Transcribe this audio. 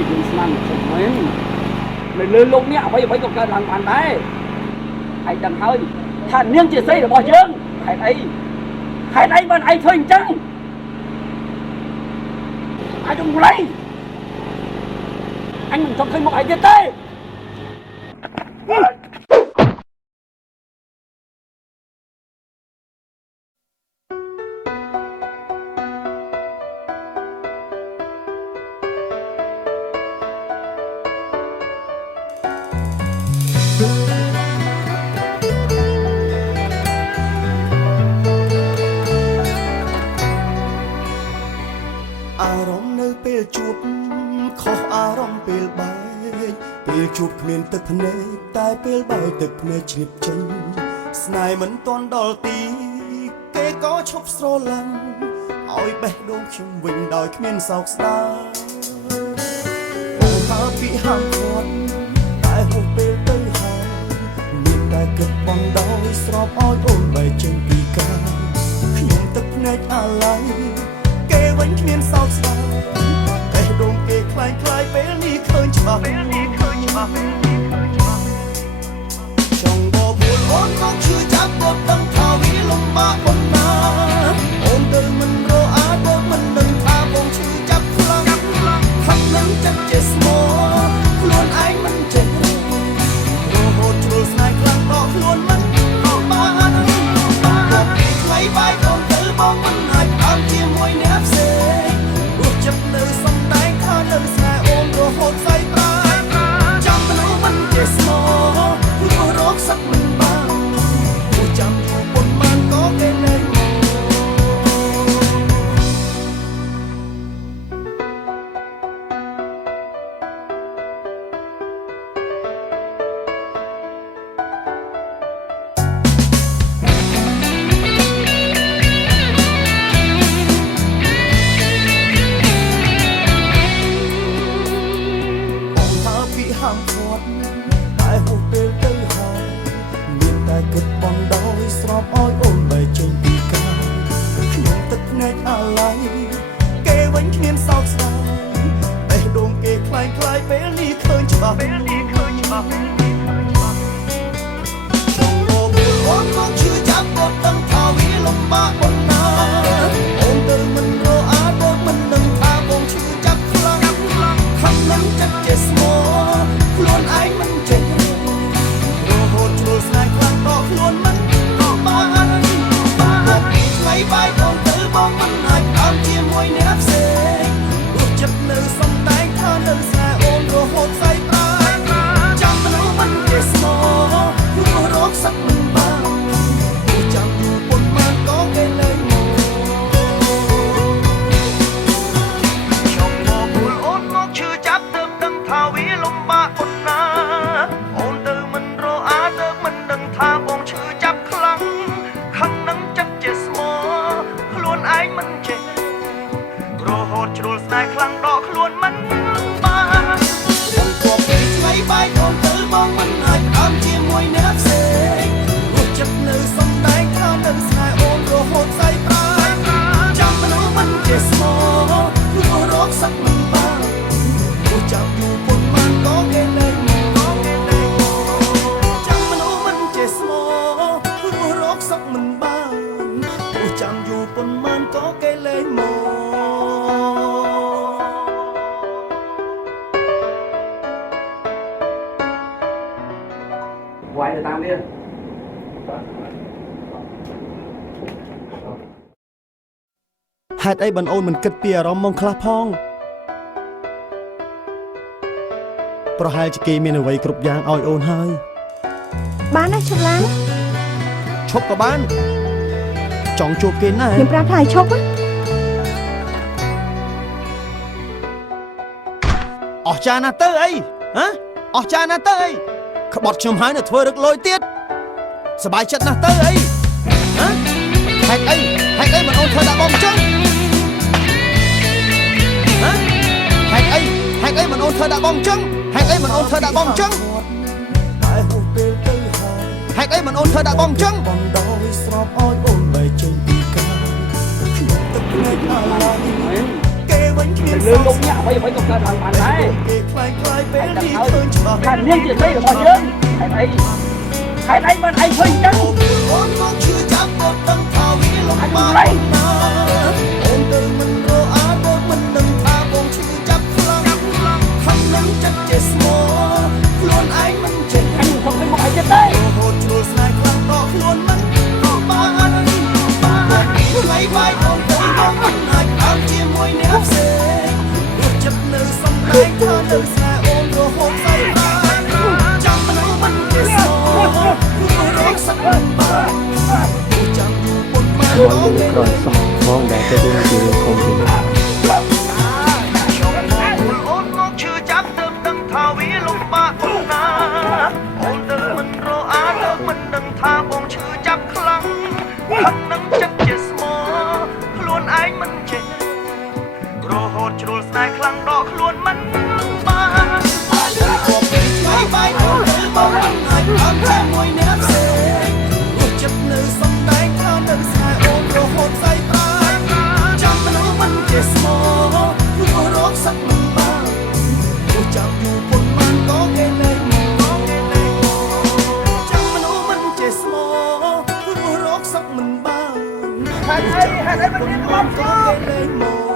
chỉ dùng săn chồng mình lừa lục nhẹ vậy có cần làm bàn tay hãy đằng hơi thằng niên chia xây là bỏ chương hãy đây mà ai thôi chăng ai đừng lấy anh đừng cho thấy một ai tiết têជួបគ្មានទឹកភ្នែកតែពេលបែកទឹកភ្នែកជ្រាបចេញស្នេហ៍មិនទាន់ដល់ទីគេក៏ឈប់ស្រឡាញ់ឲ្យបេះដូងខ្ញុំវិញដោយគ្មានសោកស្ដាយអូហើពីហាំគាត់តែហួសពេលទៅហើយមានតែគិតបងដោយស្របឲ្យអូនបែកចេញពីកាយខ្ញុំទឹកភ្នែកអាឡ័យគេវិញគ្មានសោកស្ដាយបេះដូងគេคล้ายពេលនេះឃើញច្បាស់ចង់បបួលអូនមកឈឺចាប់បត់ដឹងថាវាលំបាកប៉ុណ្ណាអូនទៅមិនរអាទៅមិនដឹងថាបងឈឺចាប់ខ្លាំងខាត់នឹងចិត្តជាស្មោខ្លួនឯងមិនចេះរហូតជ្រុលស្នេហ៍ខ្លាំងដល់ខ្លួនមិនបានបងថ្លៃបាយអូនទៅបងមិនអាចបានជាមួយអ្នកផ្សេងរស់ចិត្តនៅសំដែងថានៅស្នេហ៍អូនរហូតស្អីស្មោរស់រកសឹកមិនបានពួកចាំយូរប៉ុន្មានក៏គេលែងគិតបងដោយស្របឲ្យអូនបែកចេញពីកាយខ្ញុំទឹកភ្នែកអាឡ័យគេវិញគ្មានសោកស្ដាយបេះដូងគេคล้ายពេលនេះឃើញច្បាស់ចង់រកអូនមកឈឺចាប់បត់ដឹងថាវាលំបាកប៉ុណ្ណាអូនទៅមិនរអាទៅមិនដឹងថាបងឈឺចាប់ខ្លាំងខាត់នឹងចិត្តជាស្មោខ្លួនឯងមិនចេះរហូតជ្រុលស្នេហ៍ខ្លាំងដល់ខ្លួនមិនបានបងថ្លៃបាយបងទៅបងមិនអាចបានជាមួយអ្នកផ្សេងរស់ចិត្តនៅសំដែងថានៅស្នេហ៍អូនរហូតស្អីប្រាចាំមនុស្សមិនចេះស្មោរស់រកសឹកមិនបានពួកចាំយូរប៉ុន្មានក៏គេលែងមកខ្ញុំមកភូលអូនមកឈឺចាប់ទើបដឹងថាវាលំបាកប៉ុណ្ណាអូនទៅមិនរអាទៅមិនដឹងថាបងឈឺចាប់ខ្លាំងខឹងនឹងចិត្តជាស្មោខ្លួនឯងមិនចេះរហូតជ្រុលស្នេហ៍ខ្លាំងដកខ្លួនមិនបានបងគប់ពីឆ្លៃបាយអូនទៅបងមិនអាចបានជាមួយអ្នកផ្សេងរស់ចិត្តនៅសំដែងថានៅស្នេហ៍អូនរហូតស្អីប្រាចាំមនុស្សមិនចេះស្មោរស់រកសឹកមិនបានព្រោះចាំយូរប៉ុន្មានក៏គេលែងស្មោរស់រកសឹកមិនបានព្រោះចាំយូរប៉ុន្មានក៏គេលែងមកវាយទៅតាមនេះហេតុអីបងអូនមិនគិតពីអារម្មណ៍មកខ្លះផងប្រហែលជាគេមានអ្វីគ្រប់យ៉ាងឲ្យអូនហើយបានណាឈប់ឡានឈប់ក៏បានចង់ជួបគេណាខ្ញុំប្រាប់ថាឲ្យឈប់អស់ចាណាទៅអីហ៎អស់ចាណាទៅអីក្បត់ខ្ញុំហើយនៅធ្វើរឹកលុយទៀតសบายចិត្តណាស់ទៅអីហ៎ហេតុអីមិនអូនធ្វើដាក់បងអញ្ចឹងហ៎ហេតុអីមិនអូនធ្វើដាក់បងអញ្ចឹងហេតុអីមិនអូនធ្វើដាក់បងអញ្ចឹងតែហួសពេលទៅហើយហេតុអីមិនអូនធ្វើដាក់បងអញ្ចឹងបងដោយស្របឲ្យអូនបែកចេញពីកាយខ្ញុំទឹកភ្នែកអាឡ័យគេ ลืมลงเนี่ยไปกับการทางมันได้ คล้ายคล้ายเป็นที่ เอา เธอชอบ ท่านเลี้ยงจะใส่หรือเปล่าเยอะใครมันไอ้ช่วยจัง โอ้โหน้องชื่อจับกดตั้งทาวีลงมานาโอนเดินมันโรอาเดินมันดังทาบงชื่อจับคลังคำนั้นจัดเจสโมคลวนไอ้มันเจ็บ anh không phải một ai chết đấy โหดโชว์สายคลังต่อคลวนมันก็มาไว้ไว้โอนเดินมองมันหายตามเจียมวยเนี้ยเซ่รถจับเนื้อสำได้เธอเดินแซ่โอนโรโหดใส่ตาจำมันรู้มันเจสโมร้องสักวันบ้างจำอยู่บนมา รวมถึงกรอนสองมองแดดจะดูดีคงดี คุณโอนงอกชื่อจับเติมดังทาวีลงมาคนนาโอนเดิมมันโรอาเดิมมันดังทาบงชื่อจับคลังขันนังจัดเจสมอคลวนไอ้มันเจ็บโรโหดชรุลสายคลังดอกคลวนมันมาก็เป็นไว้ใบโอนเดิมมาวันไหนตามแค่มวยเนี้ยเซ่รูดจับเนื้อสำได้ข้าเดินสายโอนโรโหดใส่ตาจำมันรู้มันเจสมอรู้ร้องสักมันบ้างรู้จักอยู่บนมันก็เกเรโมจำมันรู้มันเจสมอรู้ร้องสักมันบ้าง hai đây mình đi ก็เกเรโม